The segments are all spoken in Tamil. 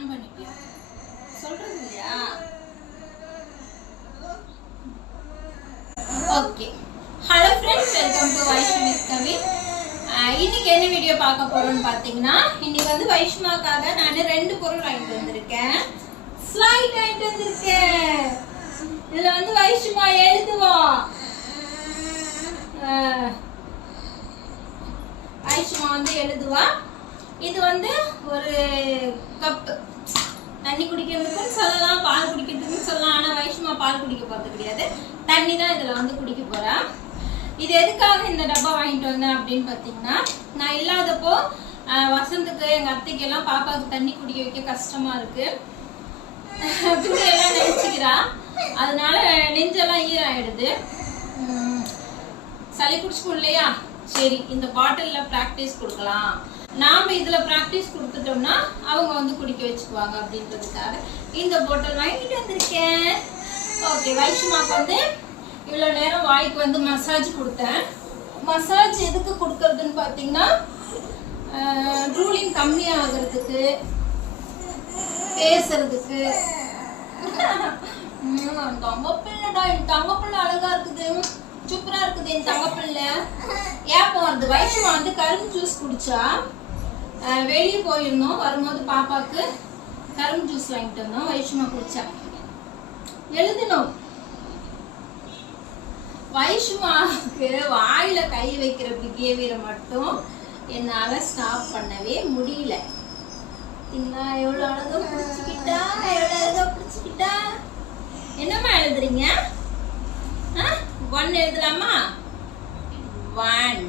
ஆன் பண்ணிட்டியா சொல்றது இல்லையா? Okay, hello friends, welcome to Vaishnavi Kavi. இன்னைக்கு என்ன வீடியோ பார்க்க போறோம்னு பார்த்தீங்கன்னா, இன்னைக்கு வந்து வைஷ்ணவாக்காக நான் 2 பொருள் வாங்கிட்டு வந்திருக்கேன். ஸ்லைட் வாங்கிட்டு வந்திருக்கேன். இதுல வந்து வைஷ்ணவா எழுதுவா. வைஷ்ணவா வந்து எழுதுவா. இது வந்து ஒரு கப் தண்ணி குடிக்கிறதுக்குன்னு சொல்லலாம், பால் குடிக்கிறதுக்குன்னு சொல்லலாம். ஆனால் வைஷ்ணவா பால் குடிக்க போகிறது கிடையாது, தண்ணி தான் இதில் வந்து குடிக்க போகிறா. இது எதுக்காக இந்த டப்பா வாங்கிட்டு வந்தேன் அப்படின்னு பார்த்தீங்கன்னா, நான் இல்லாதப்போ வசந்துக்கு எங்கள் அத்தைக்கு எல்லாம் பாப்பாவுக்கு தண்ணி குடிக்க வைக்க கஷ்டமாக இருக்கு. துணியெல்லாம் நினைச்சுக்கிறா, அதனால நெஞ்செல்லாம் ஈராயிடுது. சளி பிடிச்சிக்கும் இல்லையா? சரி, இந்த பாட்டிலில் ப்ராக்டிஸ் கொடுக்கலாம், நாம இதுல பிராக்டிஸ் கொடுத்துட்டோம்னா அவங்க வந்து குடிக்க வச்சுக்குவாங்க அப்படின்றதுக்காக இந்த பாட்டில் வாங்கிட்டு வந்திருக்கேன். ஓகே, வைஷ்ணவாக்கு வந்து இவ்வளவு நேரம் வாய்க்கு வந்து மசாஜ் கொடுத்தேன். மசாஜ் எதுக்கு கொடுக்கறதுன்னு பார்த்தீங்கன்னா, ட்ரூலிங் கம்மியாகிறதுக்கு, பேசுறதுக்கு. தங்கப்பிள்ளடா, என் தங்கப்பிள்ளை அழகா இருக்குது, சூப்பரா இருக்குது என் தங்கப்பிள்ளை. ஏன் போறது? வைஷ்ணவா வந்து கரும்பு ஜூஸ் குடிச்சா. வெளியே போயிருந்தோம், வரும்போது பாப்பாக்கு கரும்பு ஜூஸ் வாங்கிட்டு வந்தோம். வைஷ்ணவா குடிச்சா. எழுதணும். வைஷ்ணவாக்கு வாயில கை வைக்கிற பிஹேவியரை மட்டும் என்னால ஸ்டாப் பண்ணவே முடியல. எவ்வளவு அழகா பிடிச்சுக்கிட்டா, எவ்வளவு அழகா பிடிச்சுக்கிட்டா. என்னம்மா எழுதுறீங்க? 1 எழுதலாமா? 1.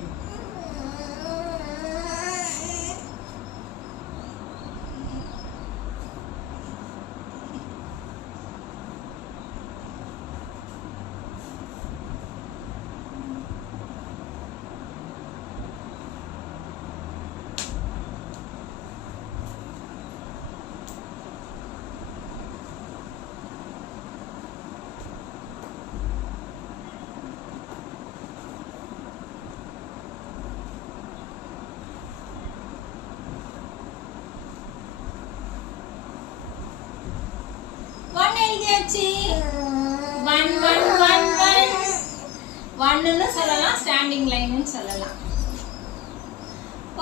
ஒன்னு சொல்லலாம், ஸ்டாண்டிங் லைன்னு சொல்லலாம்.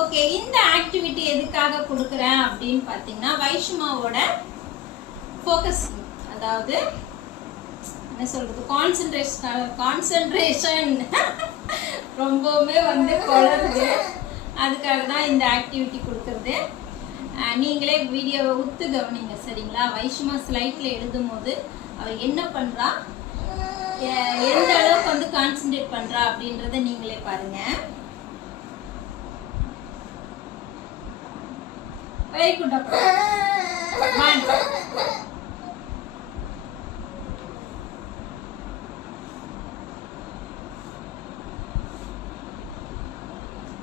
ஓகே, இந்த ஆக்டிவிட்டி எதுக்காக கொடுக்குறேன் அப்படின்னு பார்த்தீங்கன்னா, வைஷ்ணவாவோட ஃபோக்கஸ், அதாவது என்ன சொல்றது, கான்சென்ட்ரேஷன் ரொம்பவுமே வந்து குளருது. அதுக்காக தான் இந்த ஆக்டிவிட்டி கொடுக்குறது. நீங்களே வீடியோவை உத்து கவனிங்க, சரிங்களா? வைஷ்ணவா ஸ்லைட்ல எழுதும் போது அவள் என்ன பண்றா, எந்த அளவுக்கு வந்து கான்சென்ட்ரேட் பண்றா அப்படின்றத நீங்களே பாருங்க. Very good.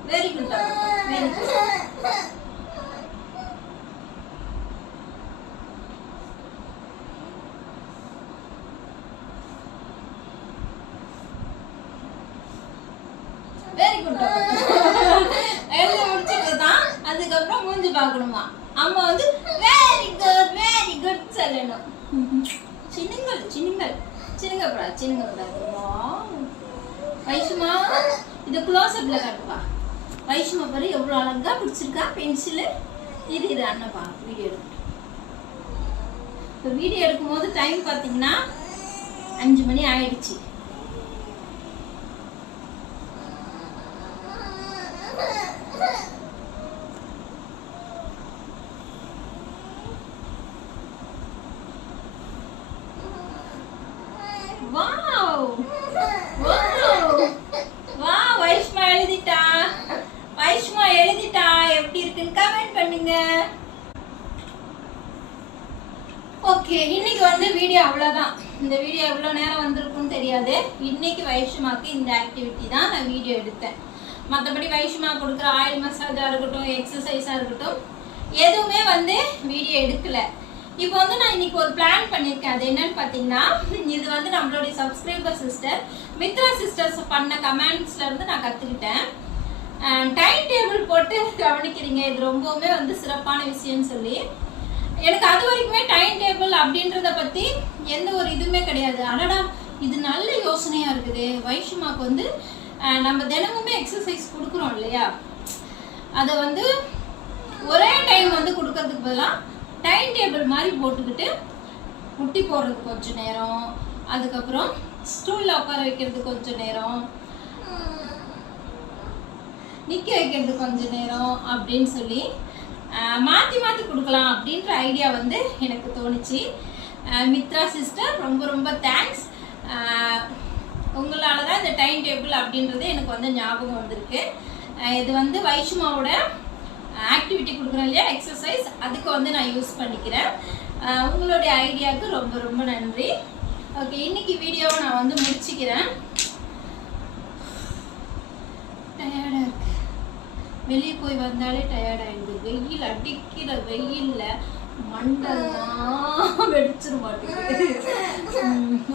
Very good, very good. Very good. எழுதி முடிச்சுட்டு தான் அதுக்கப்புறம் மூஞ்சி பார்க்கணுமா. அம்மா வந்து வெரி குட், வெரி குட் சொல்லணும். சின்னுங்கள் சின்னுங்கள் சின்னுங்கப்படா சின்னுங்கப்படா. வைஷ்ணவா, இது க்ளோஸ் அப்ல காட்டுப்பா. வைஷ்ணவா பாரு எவ்வளோ அழகா பிடிச்சிருக்கா பென்சிலு. இது அண்ணப்பா வீடியோ எடுக்கட்டும். இப்போ வீடியோ எடுக்கும் போது டைம் பார்த்தீங்கன்னா 5 மணி ஆயிடுச்சு. வைஷ்ணவா எழுதிட்டா. வைஷ்ணவா எழுதிட்டா. எப்படி இருக்குன்னு கமெண்ட் பண்ணுங்க. ஓகே, இன்னைக்கு வந்து வீடியோ அவ்வளோதான். இந்த வீடியோ எவ்வளோ நேரம் வந்திருக்குன்னு தெரியாது. இன்னைக்கு வைஷ்ணவாக்கு இந்த ஆக்டிவிட்டி தான் நான் வீடியோ எடுத்தேன். மற்றபடி வைஷ்ணவா கொடுக்குற ஆயில் மசாஜாக இருக்கட்டும், எக்ஸசைஸாக இருக்கட்டும், எதுவுமே வந்து வீடியோ எடுக்கல. இப்போ வந்து நான் இன்னைக்கு ஒரு பிளான் பண்ணியிருக்கேன். அது என்னன்னு பார்த்தீங்கன்னா, இது வந்து நம்மளுடைய சப்ஸ்கிரைபர் சிஸ்டர் மித்ரா சிஸ்டர்ஸ் பண்ண கமெண்ட்ஸ்ல இருந்து நான் கற்றுக்கிட்டேன். டைம் டேபிள் போட்டு கவனிக்கிறீங்க, இது ரொம்பவுமே வந்து சிறப்பான விஷயம்னு சொல்லி எனக்கு அது வரைக்குமே டைம் டேபிள் அப்படின்றத பத்தி எந்த ஒரு இதுவுமே கிடையாது. அடடா இது நல்ல யோசனையா இருக்குது. வைஷுமாக்கு வந்து நம்ம தினமுமே எக்ஸசைஸ் கொடுக்குறோம் இல்லையா, அதை வந்து ஒரே டைம் வந்து கொடுக்கறதுக்கு பதிலாக டைம் டேபிள் மாதிரி போட்டுக்கிட்டு முட்டி போடுறதுக்கு கொஞ்சம் நேரம், அதுக்கப்புறம் ஸ்டூலில் உட்கார வைக்கிறதுக்கு கொஞ்சம் நேரம், நிற்க வைக்கிறது கொஞ்சம் நேரம் அப்படின்னு சொல்லி மாற்றி மாற்றி கொடுக்கலாம் அப்படின்ற ஐடியா வந்து எனக்கு தோணுச்சு. மித்ரா சிஸ்டர் ரொம்ப ரொம்ப தேங்க்ஸ். உங்களால் தான் இந்த டைம் டேபிள் அப்படின்றது எனக்கு வந்து ஞாபகம் வந்திருக்கு. இது வந்து வைஷுமாவோட ஆக்டிவிட்டி கொடுக்குறேன் இல்லையா, எக்ஸசைஸ், அதுக்கு வந்து நான் யூஸ் பண்ணிக்கிறேன். உங்களுடைய ஐடியாவுக்கு ரொம்ப ரொம்ப நன்றி. ஓகே, இன்னைக்கு வீடியோவை நான் வந்து முடிச்சுக்கிறேன். டயர்டாக இருக்கு, வெளியே போய் வந்தாலே டயர்டாயிடுது. வெயில் அடிக்கிற வெயிலில் மண்டெல்லாம் வெடிச்சிட மாட்டேங்குது.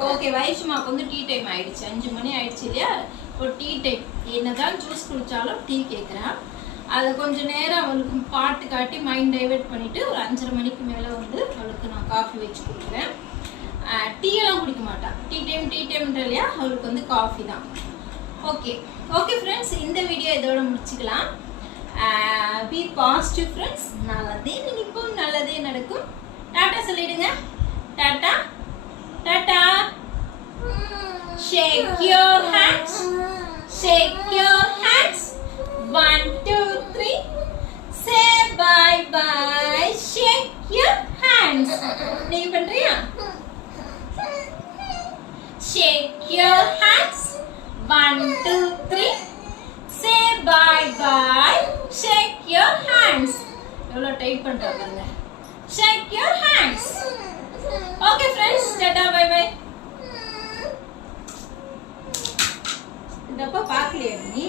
ஓகே, வைஷுமாக்கு வந்து டீ டைம் ஆயிடுச்சு. 5 மணி ஆயிடுச்சு இல்லையா, இப்போ டீ டைம். என்னதான் ஜூஸ் குடித்தாலும் டீ கேட்குறேன். அதை கொஞ்சம் நேரம் அவளுக்கு பாட்டு காட்டி மைண்ட் டைவெர்ட் பண்ணிவிட்டு ஒரு 5:30 மணிக்கு மேலே வந்து அவளுக்கு நான் காஃபி வச்சு கொடுக்குறேன். டீயெல்லாம் குடிக்க மாட்டான். டீ டைம்ன்ற இல்லையா, அவளுக்கு வந்து காஃபி தான். ஓகே ஓகே ஃப்ரெண்ட்ஸ், இந்த வீடியோ இதோட முடிச்சுக்கலாம். Be positive friends. நல்லதே நினைப்போம், நல்லதே நடக்கும். டாட்டா சொல்லிடுங்க. டாட்டா டாட்டா. Shake your hands, shake your hands. 1 2 3 say bye bye. Shake your hands. நீ பண்றியா? Shake your hands. 1 2 3 say bye bye. Shake your hands. எவ்வளவு டைப் பண்றாங்க. Shake your hands. Okay friends, tata bye bye. இந்த அப்பா பார்க்கலையா நீ?